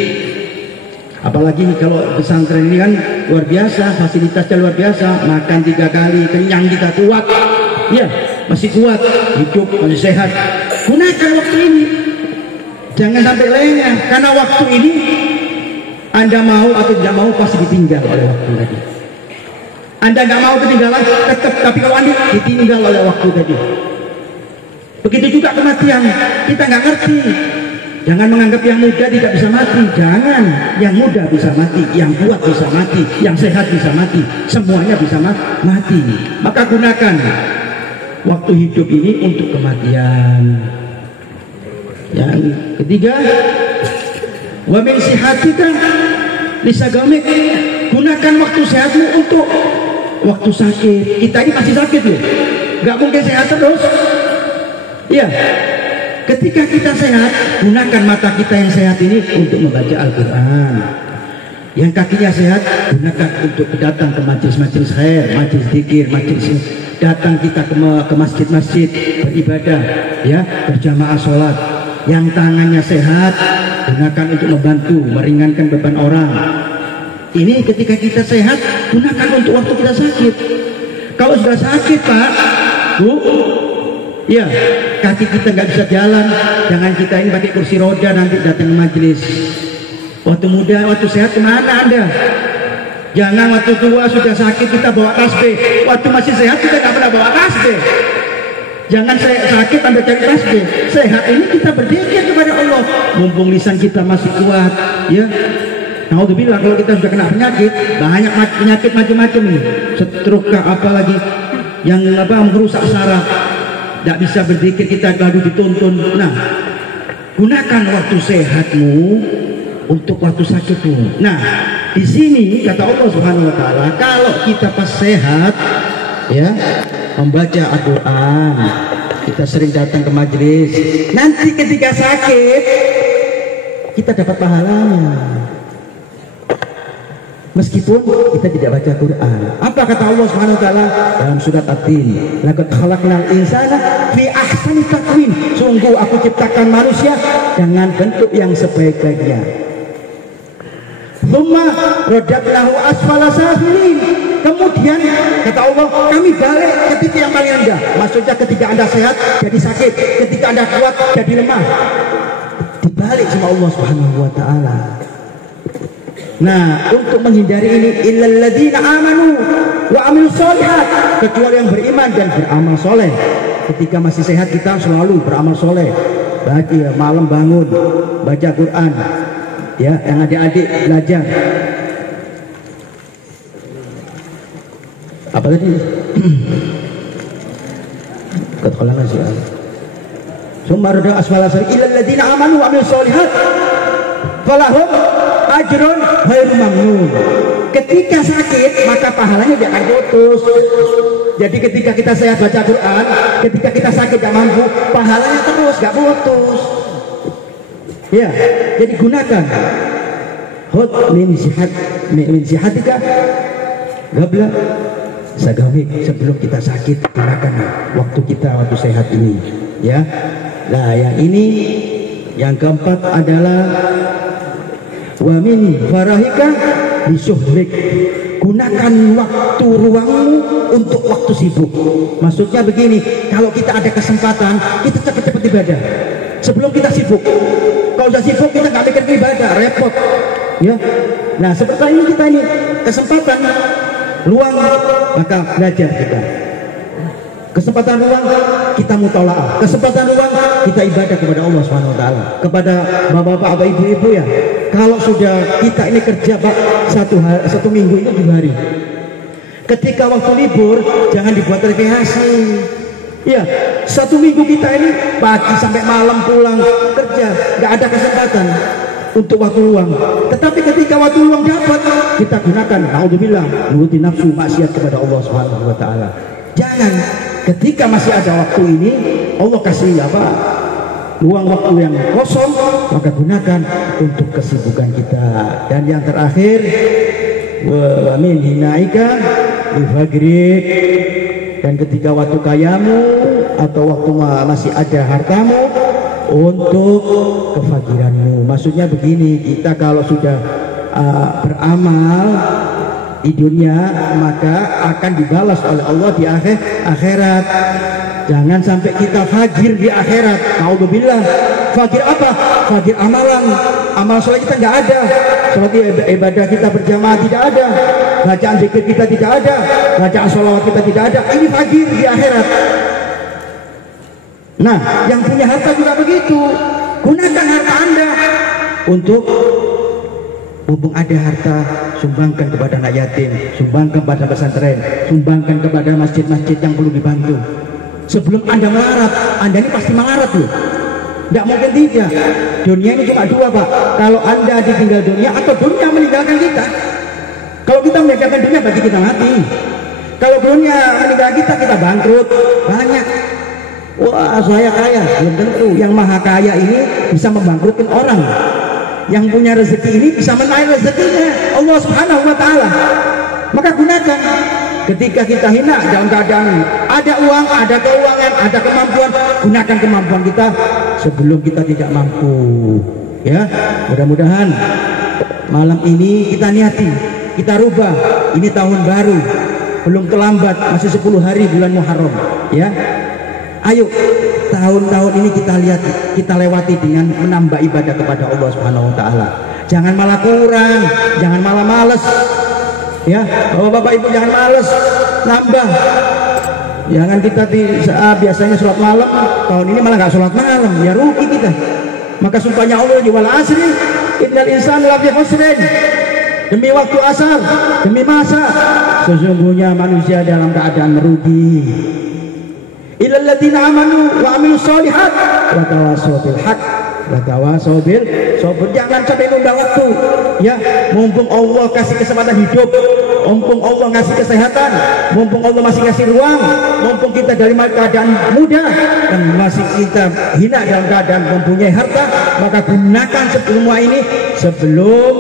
Apalagi kalau pesantren ini kan luar biasa, fasilitasnya luar biasa, makan 3 kali, kenyang kita, kuat, ya, masih kuat, hidup masih sehat. Gunakan waktu ini, jangan sampai lengah, karena waktu ini Anda mau atau tidak mau pasti ditinggal oleh waktu tadi. Anda nggak mau ketinggalan, tetap, tapi kalau Anda ditinggal oleh waktu tadi. Begitu juga kematian, kita nggak ngerti. Jangan menganggap yang muda tidak bisa mati. Jangan, yang muda bisa mati, yang kuat bisa mati, yang sehat bisa mati, semuanya bisa mati. Maka gunakan waktu hidup ini untuk kematian. Yang ketiga, wa min sihatika lisagamik, gunakan waktu sehatmu untuk waktu sakit. Kita ini masih sakit loh, nggak mungkin sehat terus. Iya. Ketika kita sehat, gunakan mata kita yang sehat ini untuk membaca Al-Quran. Yang kakinya sehat, gunakan untuk datang ke majelis-majelis khair, majelis zikir, majelis. Datang kita ke masjid-masjid beribadah, ya, berjamaah sholat. Yang tangannya sehat, gunakan untuk membantu, meringankan beban orang. Ini ketika kita sehat, gunakan untuk waktu kita sakit. Kalau sudah sakit Pak, Bu, ya, kaki kita nggak bisa jalan, jangan kita ini pakai kursi roda nanti datang ke majelis. Waktu muda, waktu sehat kemana Anda? Jangan waktu tua sudah sakit kita bawa tasbih. Waktu masih sehat kita nggak pernah bawa tasbih. Jangan sakit Anda cari tasbih. Sehat ini kita berzikir kepada Allah. Mumpung lisan kita masih kuat, ya. Naudzubillah, kalau kita sudah kena penyakit, banyak penyakit macam-macam ini. Stroke apalagi yang merusak saraf. Tidak bisa berzikir, kita gaduh dituntun. Nah, gunakan waktu sehatmu untuk waktu sakitmu. Nah, di sini kata Allah Subhanahu Wa Taala, kalau kita pas sehat, ya, membaca Al-Quran, kita sering datang ke majelis. Nanti ketika sakit, kita dapat pahalanya. Meskipun kita tidak baca Quran. Apa kata Allah Subhanahu wa taala dalam surat At-Tin? Laqad khalaqnal insana fi ahsani taqwim. Sungguh aku ciptakan manusia dengan bentuk yang sebaik-baiknya. Tsumma radadnahu asfala safilin. Kemudian kata Allah, kami balik ke titik yang paling rendah. Maksudnya ketika Anda sehat jadi sakit, ketika Anda kuat jadi lemah. Dibalik sama Allah Subhanahu wa taala. Nah, untuk menghindari ini, illal ladzina amanu wa amilus sholihat, kecuali yang beriman dan beramal soleh. Ketika masih sehat kita selalu beramal soleh. Baca malam bangun, baca Quran. Ya, yang adik-adik belajar. Apa tadi? Katakanlah sih. Summarada asfala sari illal ladzina amanu wa amilus sholihat falahum ajrun ghairu mamnun. Ketika sakit maka pahalanya tidak akan putus. Jadi ketika kita sehat baca Quran, ketika kita sakit tidak mampu, pahalanya terus, gak putus. Ya, jadi gunakan hut min sihatika qabla sagamik, sebelum kita sakit, gunakan waktu kita waktu sehat ini, ya. Nah, yang ini yang keempat adalah wa min farahika bisuhrik, gunakan waktu ruangmu untuk waktu sibuk. Maksudnya begini, kalau kita ada kesempatan kita cepat-cepat ibadah sebelum kita sibuk. Kalau sudah sibuk kita nggak mikir ibadah, repot, ya. Nah, seperti ini kita ini kesempatan luang, maka belajar kita. Kesempatan ruang kita mutalaah, kesempatan ruang kita ibadah kepada Allah Subhanahu wa taala. Kepada bapak-bapak, ibu-ibu, ya, kalau sudah kita ini kerja Pak satu minggu itu 2 hari. Ketika waktu libur jangan dibuat rekreasi. Ya, 1 minggu kita ini pagi sampai malam pulang kerja, nggak ada kesempatan untuk waktu luang. Tetapi ketika waktu luang dapat, kita gunakan, naudzubillah, nuruti nafsu, maksiat kepada Allah Subhanahu wa taala. Jangan, ketika masih ada waktu ini, Allah kasih luang waktu yang kosong, maka gunakan untuk kesibukan kita. Dan yang terakhir, wa min hinaika li fajrik, dan ketika waktu kayamu atau waktu masih ada hartamu, untuk kefakiranmu. Maksudnya begini, kita kalau sudah beramal di dunia maka akan dibalas oleh Allah di akhirat. Jangan sampai kita fagir di akhirat. Naudzubillah. Fagir apa? Fagir amalan. Amal soleh kita nggak ada. Seperti ibadah kita berjamaah tidak ada. Bacaan zikir kita tidak ada. Bacaan sholawat kita tidak ada. Ini fagir di akhirat. Nah, yang punya harta juga begitu. Gunakan harta Anda untuk, mumpung ada harta, sumbangkan kepada anak yatim, sumbangkan kepada pesantren, sumbangkan kepada masjid-masjid yang perlu dibantu. Sebelum Anda melarat, Anda ini pasti melarat loh. Tidak mungkin tidak. Dunia ini cuma dua, Pak. Kalau Anda ditinggal dunia atau dunia meninggalkan kita. Kalau kita meninggalkan dunia, berarti kita mati. Kalau dunia meninggalkan kita, kita bangkrut. Banyak. Wah, saya kaya. Belum tentu. Yang maha kaya ini bisa membangkrutkan orang. Yang punya rezeki ini bisa menaik rezekinya Allah Subhanahu wa Ta'ala. Maka gunakan. Ketika kita hina dalam keadaan ada uang, ada keuangan, ada kemampuan, gunakan kemampuan kita sebelum kita tidak mampu. Ya, mudah-mudahan malam ini kita niati, kita rubah. Ini tahun baru, belum terlambat, masih 10 hari bulan Muharram. Ya, ayo tahun-tahun ini kita lihat, kita lewati dengan menambah ibadah kepada Allah Subhanahu wa Ta'ala. Jangan malah kurang, jangan malah males. Ya, bapak-bapak ibu jangan males, nambah. Jangan kita biasanya sholat malam, tahun ini malah nggak sholat malam, ya rugi kita. Maka sumpahnya Allah, wal asri innal insana lafi khusrin. Demi waktu asar, demi masa, sesungguhnya manusia dalam keadaan merugi. Illal ladzina amanu wa amilus sholihat wa tawassaw bil haqq wa tawassaw bil sabr. Jangan sampai nunda waktu. Ya, mumpung Allah kasih kesempatan hidup, mumpung Allah ngasih kesehatan, mumpung Allah masih kasih ruang, mumpung kita dari keadaan muda dan masih kita hina dalam keadaan mempunyai harta, maka gunakan semua ini sebelum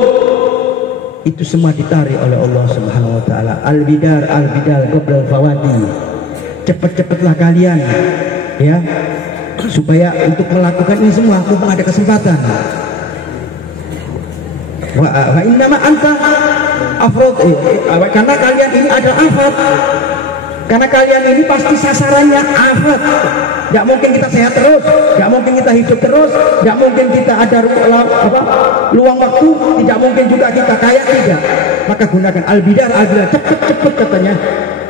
itu semua ditarik oleh Allah Subhanahu wa Ta'ala. Al-bidar qabla al-fawati. Cepat-cepatlah kalian, ya, supaya untuk melakukan ini semua mumpung ada kesempatan. Wa innama anta afrod, karena kalian ini ada afat, karena kalian ini pasti sasarannya afat. Tidak mungkin kita sehat terus, tidak mungkin kita hidup terus, tidak mungkin kita ada luang waktu, tidak mungkin juga kita kaya, tidak. Maka gunakan al-bidar, cepat-cepat katanya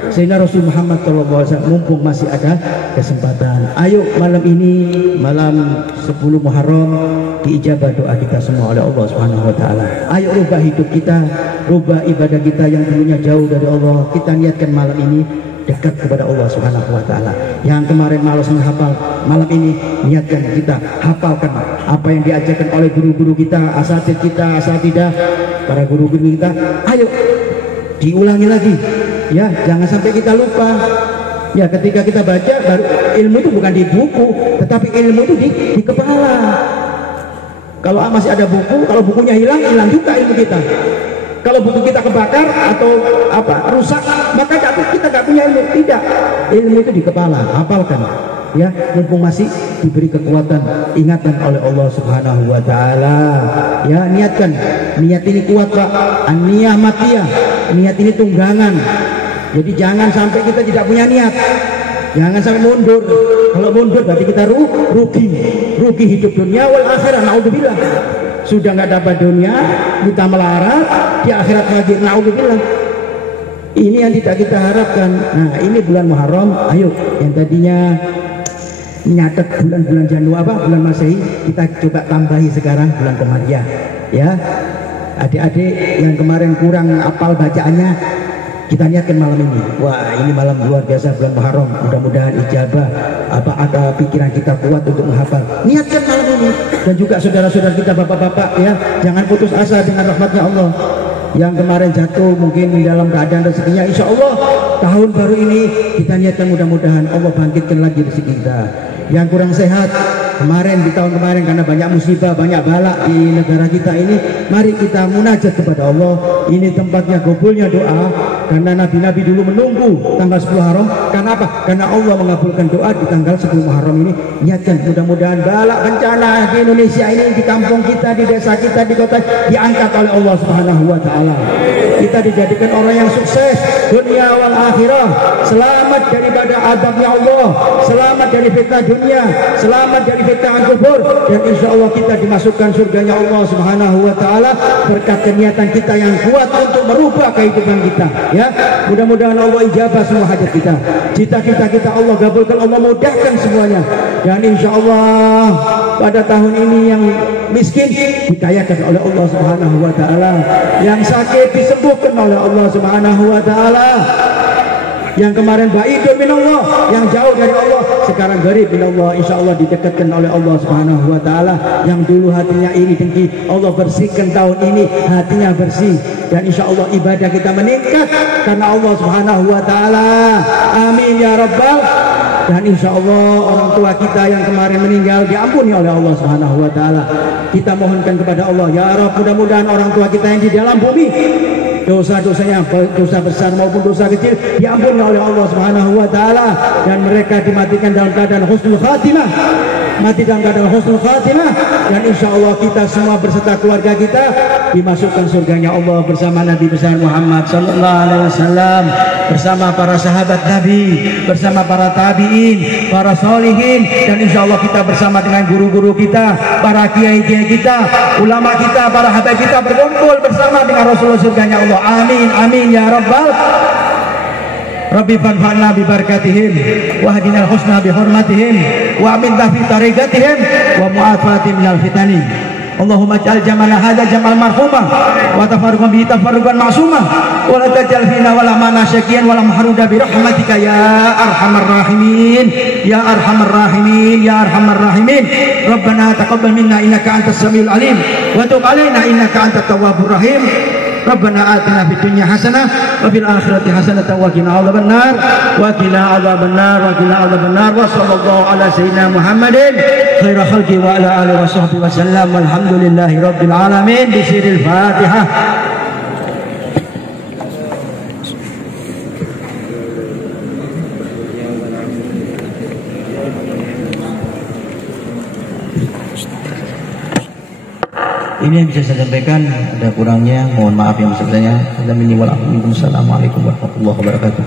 Sayyidina Rasul Muhammad SAW, mumpung masih ada kesempatan. Ayo malam ini, malam 10 Muharram, diijabah doa kita semua oleh Allah Subhanahu wa Ta'ala. Ayo rubah hidup kita, rubah ibadah kita yang dulunya jauh dari Allah. Kita niatkan malam ini dekat kepada Allah Subhanahu wa Ta'ala. Yang kemarin malas menghafal, malam ini niatkan kita hafalkan apa yang diajarkan oleh guru-guru kita, asatidz kita, asatidah, para guru-guru kita. Ayo diulangi lagi. Ya, jangan sampai kita lupa. Ya, ketika kita baca, baru ilmu itu bukan di buku, tetapi ilmu itu di kepala. Kalau masih ada buku, kalau bukunya hilang juga ilmu kita. Kalau buku kita kebakar atau rusak, maka kita nggak punya ilmu. Tidak, ilmu itu di kepala. Hafalkan, ya, mumpung masih diberi kekuatan, ingatan oleh Allah Subhanahu wa Ta'ala. Ya, niatkan, niat ini kuat, Pak. An-niyah matiyah, niat ini tunggangan. Jadi jangan sampai kita tidak punya niat, jangan sampai mundur. Kalau mundur berarti kita rugi hidup dunia wal akhirat. Naudzubillah. Sudah nggak dapat dunia, kita melarat, di akhirat lagi. Naudzubillah. Ini yang tidak kita harapkan. Nah, ini bulan Muharram. Ayo, yang tadinya nyatet bulan-bulan Januari, bulan Masehi, kita coba tambahi sekarang bulan Komariah. Ya, adik-adik yang kemarin kurang apal bacaannya, kita niatkan malam ini. Wah, ini malam luar biasa bulan Muharram. Mudah-mudahan ijabah, ada pikiran kita kuat untuk menghafal. Niatkan malam ini. Dan juga saudara-saudara kita, bapak-bapak, ya, jangan putus asa dengan rahmatnya Allah. yang kemarin jatuh mungkin dalam keadaan rezekinya, insya Allah tahun baru ini kita niatkan mudah-mudahan Allah bangkitkan lagi rezeki kita. Yang kurang sehat kemarin di tahun kemarin karena banyak musibah, banyak balak di negara kita ini, mari kita munajat kepada Allah. Ini tempatnya gobulnya doa, karena nabi-nabi dulu menunggu tanggal 10 Haram. Karena apa? Karena Allah mengabulkan doa di tanggal 10 Muharram ini. Niatkan mudah-mudahan balak bencana di Indonesia ini, di kampung kita, di desa kita, di kota, diangkat oleh Allah Subhanahu wa taala. Kita dijadikan orang yang sukses dunia wal akhirah, selamat daripada azabnya Allah, selamat dari fitnah dunia, selamat dari fitnah kubur, dan insya Allah kita dimasukkan surganya Allah Subhanahu wa taala berkat niatan kita yang kuat untuk merubah kehidupan kita. Ya, mudah-mudahan Allah ijabah semua hajat kita, cita-cita kita Allah gabulkan, Allah mudahkan semuanya, dan insya Allah pada tahun ini yang miskin dikayakan oleh Allah Subhanahu wa taala, yang sakit disembuhkan oleh Allah Subhanahu wa taala, yang kemarin ba'idun minallah, yang jauh dari Allah sekarang garib minallah, insya Allah didekatkan oleh Allah Subhanahu wa taala. Yang dulu hatinya iri dengki, Allah bersihkan tahun ini hatinya bersih, dan insya Allah ibadah kita meningkat karena Allah Subhanahu wa taala. Amin ya rabbal. Dan insya Allah orang tua kita yang kemarin meninggal diampuni oleh Allah Subhanahu wa taala. Kita mohonkan kepada Allah, ya Rabb, mudah-mudahan orang tua kita yang di dalam bumi dosa-dosanya, dosa besar maupun dosa kecil, diampuni oleh Allah Subhanahu wa taala, dan mereka dimatikan dalam keadaan husnul khatimah, mati dalam keadaan husnul khatimah, dan insya Allah kita semua berserta keluarga kita dimasukkan surganya Allah bersama Nabi besar Muhammad sallallahu alaihi wasallam, bersama para sahabat Nabi, bersama para tabi'in, para solihin, dan insya Allah kita bersama dengan guru-guru kita, para kiai-kiai kita, ulama kita, para habaib kita, berkumpul bersama dengan Rasulullah surganya Allah. Amin, amin ya rabbal. Rabbi fanfa'na bi barakatihim wa hadinal husna bi hurmatihim wa amin fi tariqatihim wa mu'afatin minal fitani. Allahumma ij'al jamana hadza jamal marhumah wa tafarruqan bi tafarruqan ma'sumah wa la taj'al fina wala mana syaqiyan wala mahruda bi rahmatika ya arhamar rahimin ya arhamar rahimin ya arhamar rahimin. Rabbana taqabbal minna innaka antas samiul alim wa tub alaina innaka antat tawwabur rahim. Rabbana atina fid dunya hasanah wa fil akhirati hasanah wa qina adzabannar wa qina adzabannar wa qina adzabannar wa sallallahu ala sayyidina Muhammadin khairu khalqi wa ala alihi wa sahbihi wa sallam walhamdulillahi rabbil alamin bi sirril Fatihah. Ini yang bisa saya sampaikan, ada kurangnya mohon maaf yang besar-besarnya. Assalamualaikum warahmatullahi wabarakatuh.